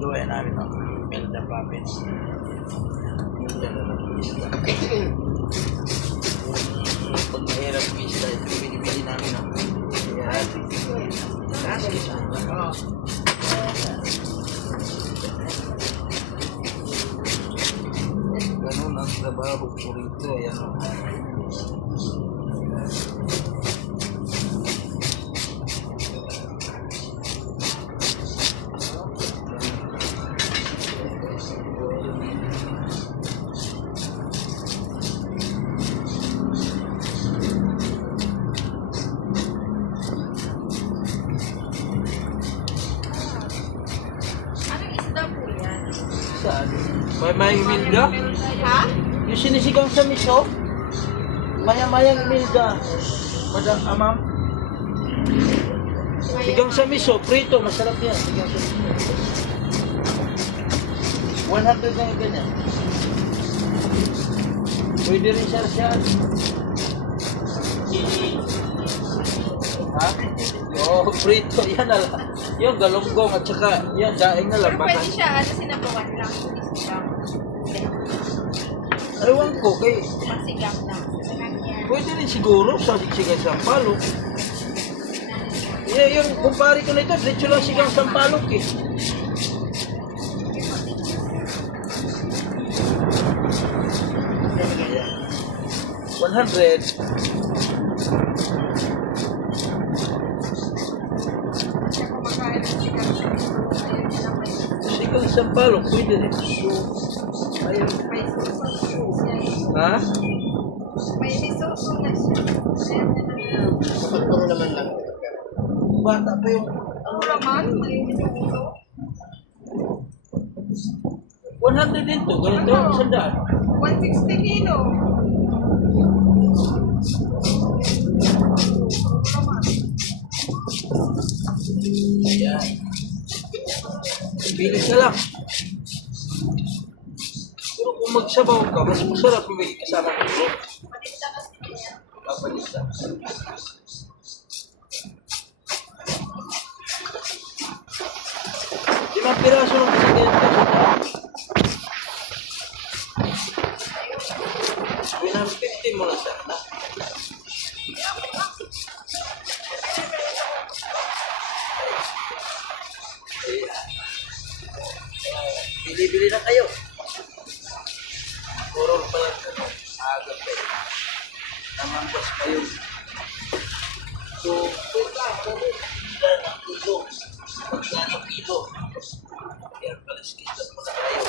Luluwain namin ng Melda Puppets. Melda na ng isla. Pag mahirap isla, ito binibili namin ng yan. Kaskis mo ba? Oo. Ganun ang trabaho ko rito. Ayan o. Saan? May milga? Ha? Yung sinisigang sa miso? Maya-mayang milga. Madam, ma'am? Sigang sa miso, prito, masarap yan. Sigang sa miso. 100 na yung ganyan. Pwede rin siya. Ha? Oh, prito. Yan na lang. Yung galunggong at saka yan, daing na lang. Pero pwede siya, sinabawan lang. Isigang. Ewan ko, kay Masigang lang. pwede rin siguro sa sigang sampalok. Yung kumpari ko na ito, diretso lang sigang sampalok eh. $100. Sigang sampalok, pwede rin. Ayun. Ha? May miso na siya. Kapag puro naman lang. Bata pa yung Ang raman, malinis yung ulo. 100 din to, ganito, sandaan. 160 kilo. Ayan. Bilis na lang. Pero kung magsabaw ka, mas masarap yung may kasama ng ulo. Papalista. Limang piraso lang kasi ganyan ka. 150 mo lang sana. Bili-bili na kayo. Puro pala ito. Agad kayo. Namambas kayo. So, pagkakala ng kilo. Pagkakala ng kilo. Kaya pala skistan mo na kayo.